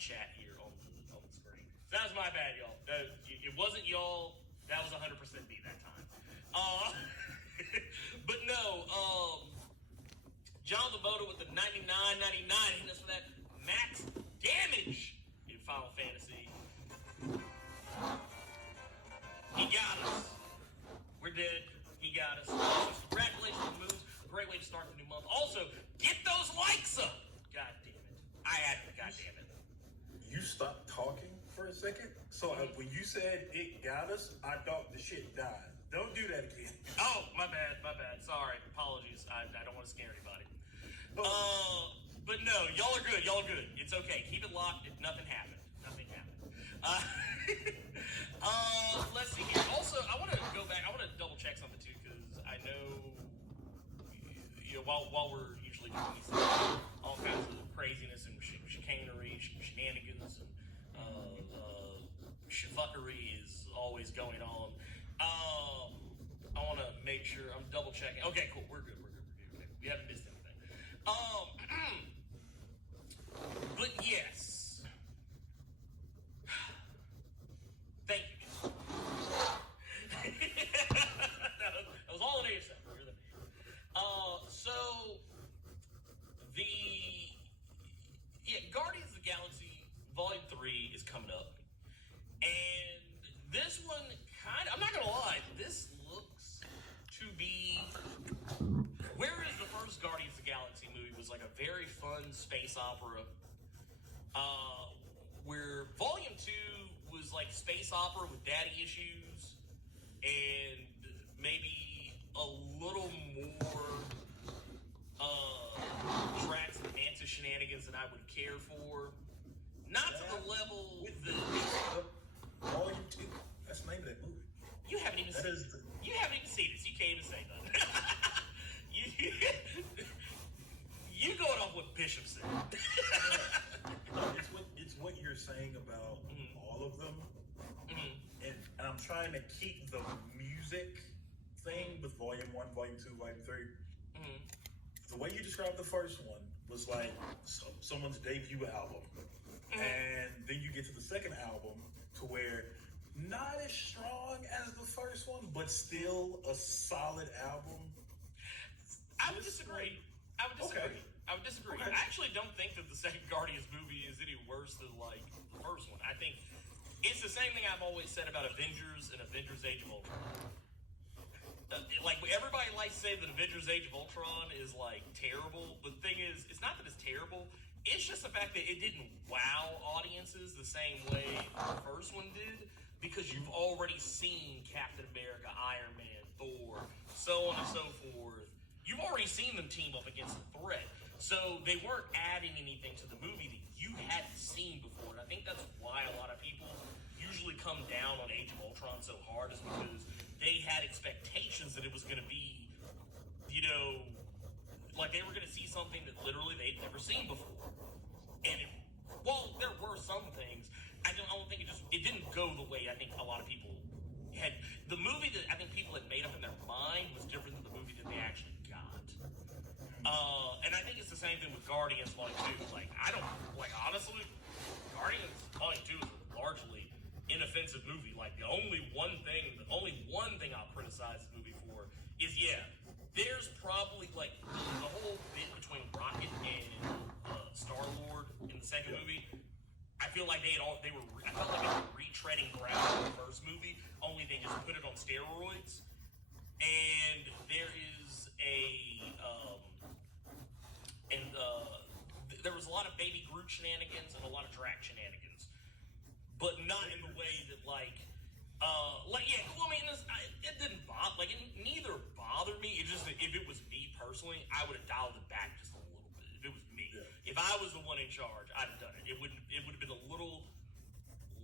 chat here on the screen. So that was my bad, y'all. No, it wasn't y'all. That was 100% me that time. But no, John the Boda with the 99.99 hitting us for that max damage in Final Fantasy. He got us. We're dead. He got us. Congratulations on the moves. A great way to start the new month. Also, get those likes up. God damn it. I had to. God damn it. You stopped talking for a second. So when you said it got us, I thought the shit died. Don't do that again. Oh, my bad. Sorry. Apologies. I don't want to scare anybody. But no, y'all are good. It's okay. Keep it locked. Nothing happened. Let's see here. Also, I want to go back. I want to double check something too, because I know, while we're usually doing these things, all kinds of craziness and chicanery, shenanigans, and shifuckery is always going on. I want to make sure I'm double checking. Okay, cool. We're good. Okay. We haven't missed anything. But yes. Thank you. that was all in yourself. So Guardians of the Galaxy Volume 3 is coming up, and this one I'm not gonna lie, this looks to be, whereas the first Guardians of the Galaxy movie was like a very fun space opera, where Volume 2 was like space opera with daddy issues and maybe a little more Drax and Manta shenanigans than I would care for. Not to the level that Volume 2. That's the name of that movie. You haven't even seen it. You haven't even seen it, so you can't even say that. You trying to keep the music thing with Volume 1, Volume 2, Volume 3. Mm-hmm. The way you described the first one was like someone's debut album. And then you get to the second album to where not as strong as the first one, but still a solid album. I would disagree. I would disagree. Okay. I would disagree. Okay. I actually don't think that the second Guardians movie is any worse than like the first one. I think it's the same thing I've always said about Avengers and Avengers Age of Ultron. Like everybody likes to say that Avengers Age of Ultron is like terrible, but the thing is, it's not that it's terrible. It's just the fact that it didn't wow audiences the same way the first one did, because you've already seen Captain America, Iron Man, Thor, so on and so forth. You've already seen them team up against a threat. So they weren't adding anything to the movie that you hadn't seen before. And I think that's why a lot of people usually come down on Age of Ultron so hard, is because they had expectations that it was going to be, you know, like they were going to see something that literally they'd never seen before. And while there were some things, I don't think it didn't go the way I think a lot of people had. The movie that I think people had made up in their mind was different than the movie that they actually got. And I think it's the same thing with Guardians Volume 2. Like, I don't, like, honestly, Guardians Volume 2 is a largely inoffensive movie. Like, the only one thing I'll criticize the movie for is, yeah, there's probably, like, the whole bit between Rocket and Star-Lord in the second movie. I feel like I felt like they were retreading ground in the first movie, only they just put it on steroids. And there is there was a lot of Baby Groot shenanigans and a lot of Drax shenanigans, but not in the way that yeah. Well, I mean, it didn't bother. Like, it neither bothered me. It just, if it was me personally, I would have dialed it back just a little bit. If it was me, if I was the one in charge, I'd have done it. It would have been a little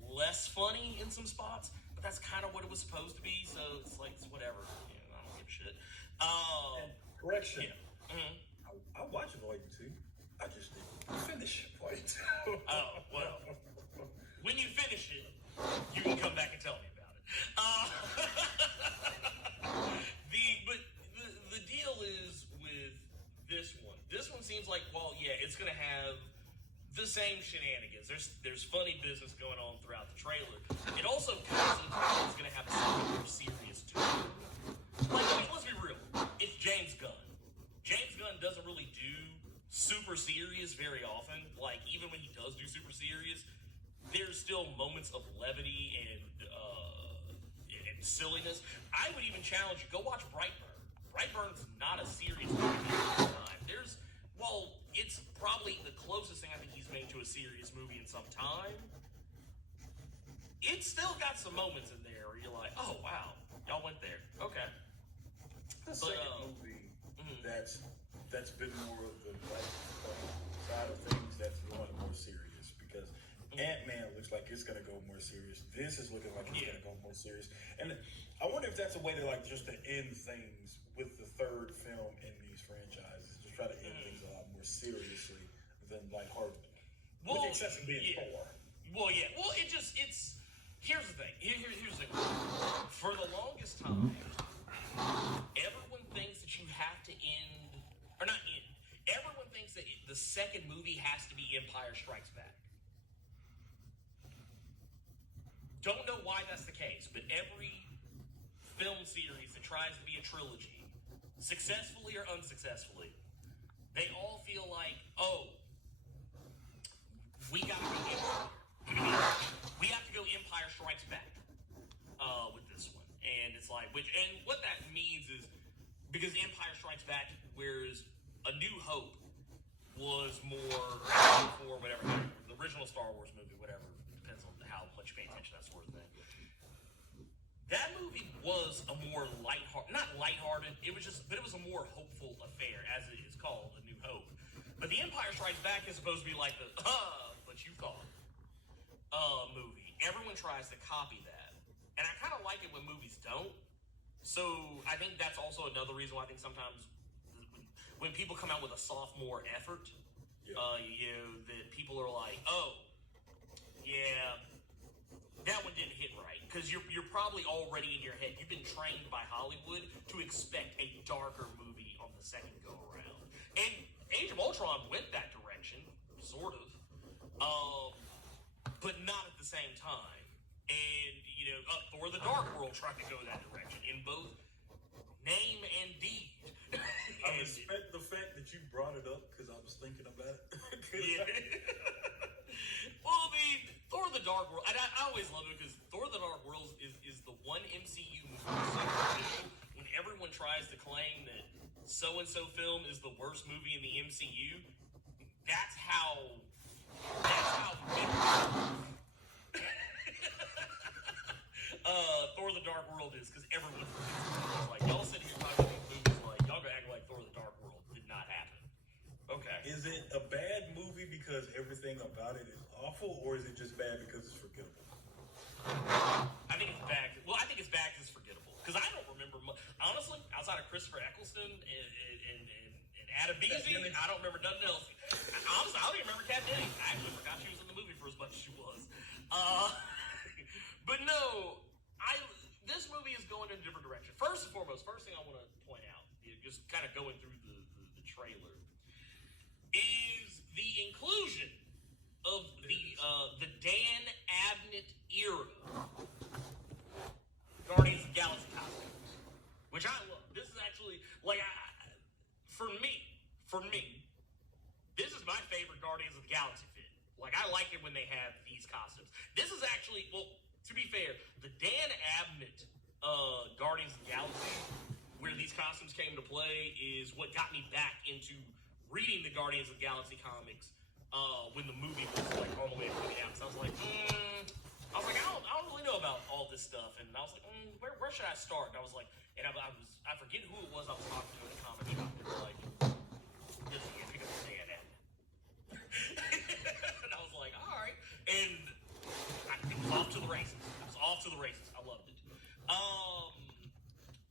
less funny in some spots, but that's kind of what it was supposed to be. So it's like, it's whatever. You know, I don't give a shit. Correction. Yeah. Mm-hmm. I watched Volume 2. I just didn't finish Volume 2. Oh, well. When you finish it, you can come back and tell me about it. But the deal is with this one. This one seems like, well, yeah, it's going to have the same shenanigans. There's funny business going on throughout the trailer. It also kind of is going to have something more serious to it. Like, I mean, let's be real. It's James Gunn. James Gunn doesn't really do super serious very often. Like, even when he does do super serious, there's still moments of levity and silliness. I would even challenge you, go watch Brightburn. Brightburn's not a serious movie at the time. It's probably the closest thing I think he's made to a serious movie in some time. It's still got some moments in there where you're like, oh, wow, y'all went there. Okay. The second movie that's been more of the side of things that's going more serious, because Ant-Man looks like it's going to go more serious. This is looking like it's going to go more serious. And I wonder if that's a way to just to end things with the third film in these franchises. Just try to end things a lot more seriously than lighthearted. With the exception being Thor. Well, yeah. Well, here's the thing. Here's the thing. For the longest time, everyone thinks that you have to end, or not end. Everyone thinks that the second movie has to be Empire Strikes Back. Don't know why that's the case, but every film series that tries to be a trilogy, successfully or unsuccessfully, they all feel like, oh, we got to go Empire Strikes Back with this one. And it's like, and what that means is, because Empire Strikes Back, whereas A New Hope was more for whatever, the original Star Wars movie, whatever, depends on how much you pay attention to that sort of thing. That movie was a more not lighthearted, it was a more hopeful affair, as it is called, A New Hope. But The Empire Strikes Back is supposed to be like the, but you thought, movie. Everyone tries to copy that. And I kind of like it when movies don't. So I think that's also another reason why I think sometimes when people come out with a sophomore effort, that people are like, oh, yeah, that one didn't hit right. because you're probably already in your head. You've been trained by Hollywood to expect a darker movie on the second go around, and Age of Ultron went that direction, sort of, but not at the same time. And Thor: The Dark World tried to go that direction in both name and deed. I respect the fact that you brought it up because I was thinking about it. Yeah. Well, Thor: The Dark World, and I always love it because Thor: The Dark World is the one MCU movie so when everyone tries to claim that so-and-so film is the worst movie in the MCU, that's how Thor: The Dark World is, because everyone's like, y'all sitting here talking about these movies like, y'all gonna act like Thor: The Dark World did not happen. Okay. Is it a bad movie because everything about it is awful, or is it just bad because it's forgettable? I think it's bad. Well, I think it's bad because it's forgettable. Because I don't remember much. Honestly, outside of Christopher Eccleston and Adam Beasy, I don't remember nothing else. Honestly, I don't even remember Kat Dennings. I actually forgot she was in the movie for as much as she was. But no, this movie is going in a different direction. First and foremost, first thing I want to point out, just kind of going through the trailer, is the inclusion of the Dan Abnett era Guardians of the Galaxy costumes, which I love. This is actually for me, this is my favorite Guardians of the Galaxy fit. Like, I like it when they have these costumes. This is actually, well, to be fair, the Dan Abnett Guardians of the Galaxy, where these costumes came to play, is what got me back into reading the Guardians of the Galaxy comics when the movie was like on the way to coming out. So I was like, I don't really know about all this stuff, and I was like, where should I start? And I was like, and I forget who it was I was talking to in the comic shop. They were like, just pick up the Dan Abnett. And I was like, all right, and it was off to the races. I loved it.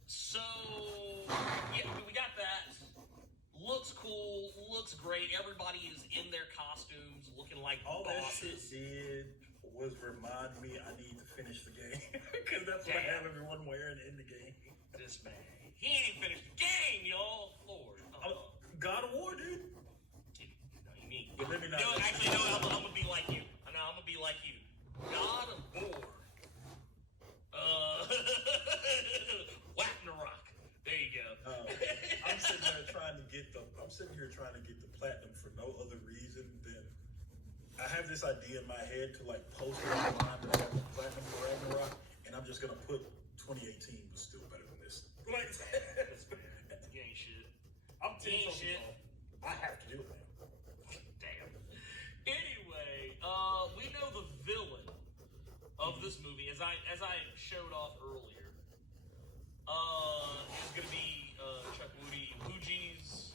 So yeah, we got that. Looks cool, looks great. Everybody is in their costumes, looking like all bosses. That shit did was remind me I need to finish the game because that's what I have everyone wearing in the game. This man, he ain't even finished the game, y'all. Lord, God of War, dude. No, you mean? But let me not. I'm gonna be like you. I know I'm gonna be like you. God of War. Whack the rock. There you go. I'm sitting here trying to get the platinum for no other reason than I have this idea in my head to like post it online that I have the platinum for Ragnarok, and I'm just gonna put 2018 was still better than this. Like, you ain't shit. I'm telling you, I have to do it, man. Damn. Anyway, we know the villain of this movie, as I showed off earlier, is going to be Chuck Woody's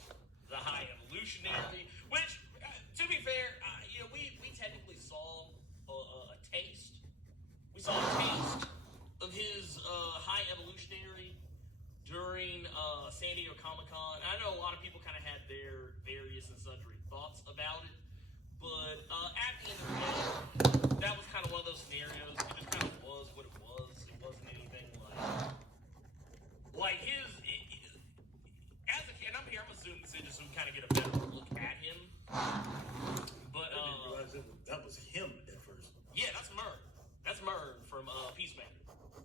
the High Evolutionary, which, to be fair, we technically saw a taste. We saw a taste of his High Evolutionary during San Diego Comic-Con. I know a lot of people kind of had their various and sundry thoughts about it, but at the end of the day, that was kind of one of those scenarios. It just kind of was what it was. It wasn't anything like his. And I'm here. I'm assuming this is just so we kind of get a better look at him. But I didn't realize that was him at first. Yeah, that's Murn. That's Murn from Peacemaker.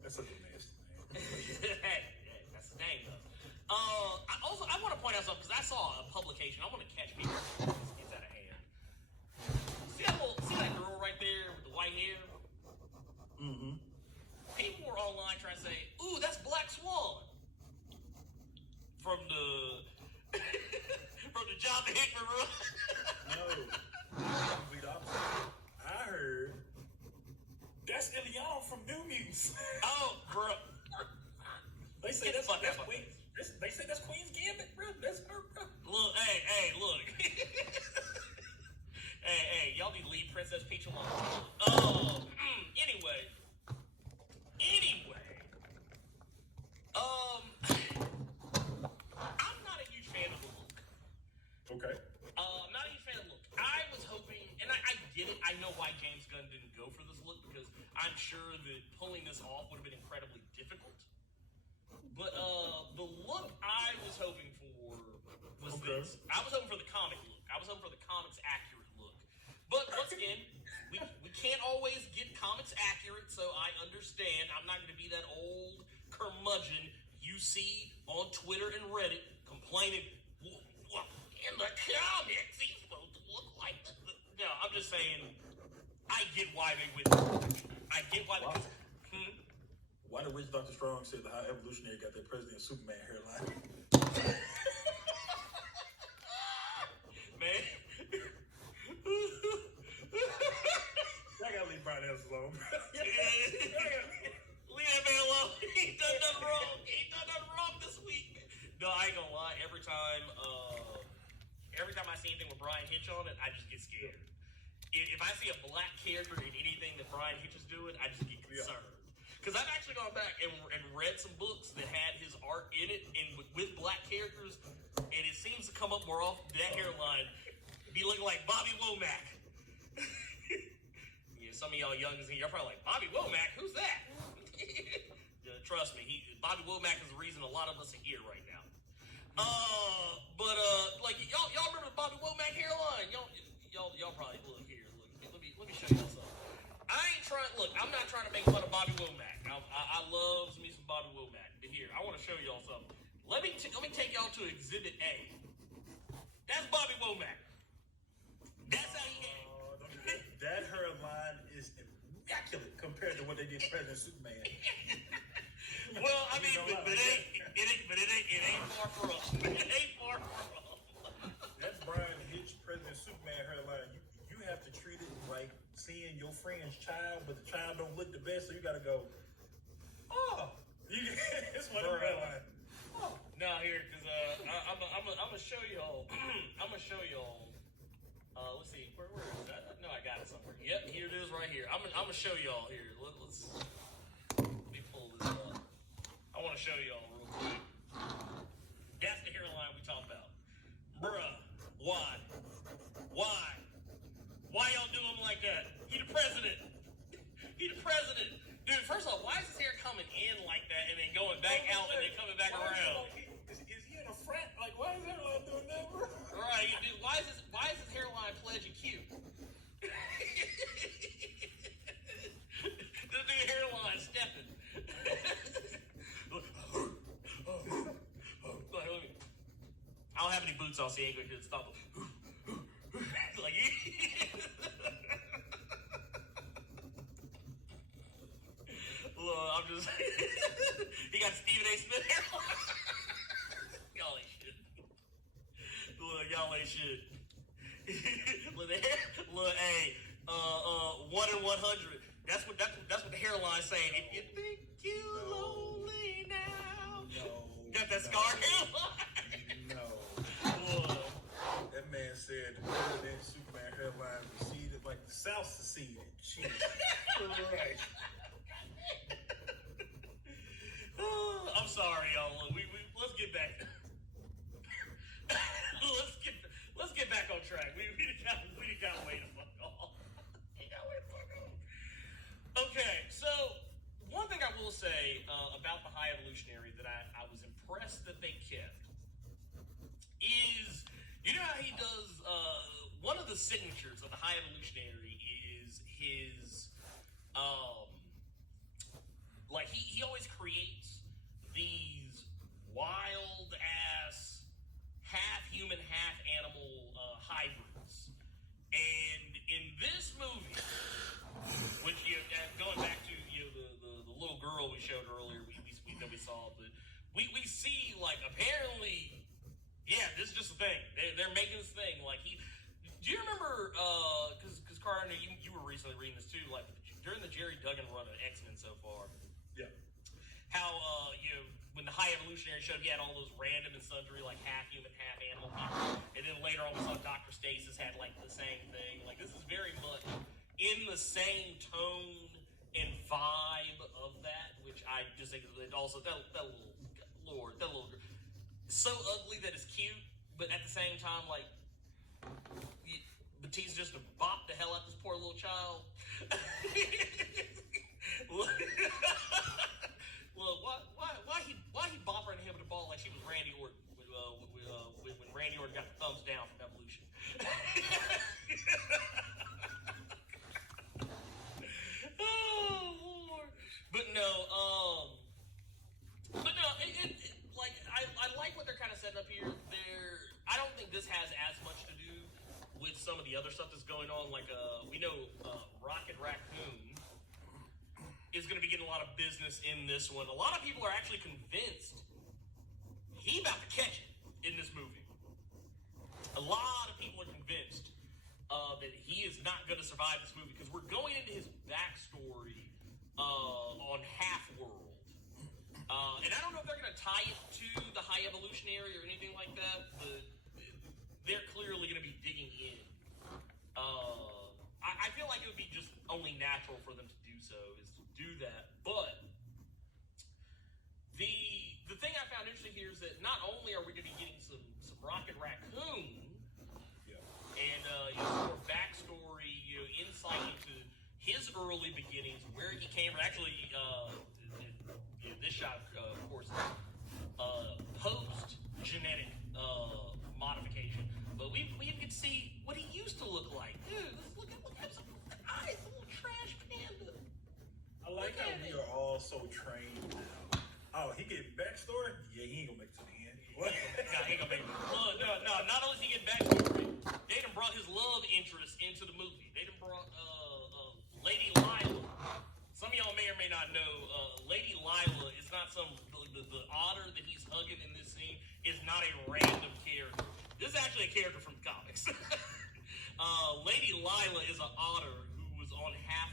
That's such a nasty name. hey, that's the name though. I want to point out something because I saw a publication. I want to catch people. It's out of hand. See that girl right there with the white hair? Mm-hmm. People were online trying to say, "Ooh, that's Black Swan." From the John Hickman run. No. I heard that's Ileana from New Mutants. Oh, bro. They say that's Queen. They say that's Queen's Gambit, bro. That's her, bro. Look, hey, look. hey, y'all need to leave Princess Peach alone. Anyway. I'm not a huge fan of the look. Okay. I'm not a huge fan of the look. I was hoping, and I get it. I know why James Gunn didn't go for this look because I'm sure that pulling this off would have been incredibly difficult. But the look I was hoping for was this. I was hoping for the comic look. I was hoping for the comics accurate look. But once again, we can't always get comics accurate, so I understand. I'm not going to be that old curmudgeon you see on Twitter and Reddit complaining, well, in the comics, he's supposed to look like this. No, I'm just saying, I get why they went. I get why. Because, why did Rich Dr. Strong say the High Evolutionary got that President Superman hairline? Man. I gotta leave Brian Ellis alone. Leave that man alone. He done nothing wrong. He done nothing wrong this week. No, I ain't gonna lie. Every time I see anything with Brian Hitch on it, I just get scared. If I see a black character in anything that Brian Hitch is doing, I just get concerned. Because I've actually gone back and read some books that had his art in it and with black characters, and it seems to come up more often. That hairline be looking like Bobby Womack. Yeah, some of y'all young as you're probably like, Bobby Womack, who's that? Trust me, Bobby Womack is the reason a lot of us are here right now. But like y'all remember the Bobby Womack hairline? Y'all probably look here. Look, let me show y'all something. I'm not trying to make fun of Bobby Womack. I love me some Bobby Womack. But here, I want to show y'all something. Let me take y'all to Exhibit A. That's Bobby Womack. That's how he had. That hairline is immaculate compared to what they did to President Superman. Well, I mean, but it ain't far from us. It ain't far from us. That's Brian Hitch, President Superman hairline. You have to treat it like seeing your friend's child, but the child don't look the best, so you gotta go, oh, it's one of the hairline. Oh. No, here, because I'm gonna show y'all. I'm gonna show y'all. Let's see, where is that? No, I got it somewhere. Yep, here it is, right here. I'm gonna show y'all here. Let me pull this up. I want to show y'all real quick. That's the hairline we talking about, bruh. Why? Why y'all do him like that? He the president. He the president. Dude, first of all, why is his hair coming in like that and then going back out and then coming back around? Is he in a frat? Like, why is his hairline doing that, bro? Right, dude. Why is his hairline pledging cute? This dude hairline stepping. I don't have any boots on, so he ain't gonna stop him. Like, look, I'm just. He got Stephen A. Smith hairline. Y'all ain't shit. Look, y'all ain't shit. Look, hey, 1 in 100. That's what the hairline's saying. If you think you're lonely now, got that scar hairline. No. That man said the President Superman hairline receded like the South seceded. Jeez. Right. I'm sorry, y'all. Let's get back. Let's get back on track. We got way to fuck off. Okay, so one thing I will say about the High Evolutionary that I was impressed that they kept is, you know how he does, one of the signatures of the High Evolutionary is his, like he always creates these wild ass half human, half animal hybrids. And in this movie, which going back to the little girl we showed earlier, we saw, but we see like apparently, yeah, this is just a thing. They're making this thing. Like do you remember? Because Carter, you were recently reading this too. Like during the Jerry Duggan run of X-Men so far, yeah. How when the High Evolutionary showed, he had all those random and sundry like half human, half animal people, and then later on we saw Dr. Stasis had like the same thing. Like this is very much in the same tone and vibe of that, which I just think is also that little so ugly that it's cute, but at the same time, like Batista just to bop the hell out this poor little child. Look, why he bop her in the head with the ball like she was Randy Orton when Randy Orton got the thumbs down from Evolution. Oh Lord! But no, like I like what they're kind of setting up here. I don't think this has as much to do with some of the other stuff that's going on. Like we know Rocket Raccoon is going to be getting a lot of business in this one. A lot of people are actually convinced he about to catch it in this movie. A lot of people are convinced that he is not going to survive this movie because we're going into his backstory on Half-World. And I don't know if they're going to tie it to the High Evolutionary or anything like that, but they're clearly going to be digging in. I feel like it would be just only natural for them to do so, is to do that. But the thing I found interesting here is that not only are we going to be getting some Rocket Raccoon, and more backstory, insight into his early beginnings, where he came from. Actually, this shot, of course, post-genetic modification, but we get to see what he used to look like. Dude, look at his eyes, a little trash panda. I like how we are all so trained now. Oh, he get backstory? Yeah, he ain't gonna make it to the end. What? Nah, he ain't gonna make it. No. Not only is he getting backstory, they done brought his love interest into the movie. They done brought Lady Lila. Some of y'all may or may not know, Lady Lila is not the otter that he's hugging in this scene is not a random character. This is actually a character from the comics. Lady Lila is an otter who was on Half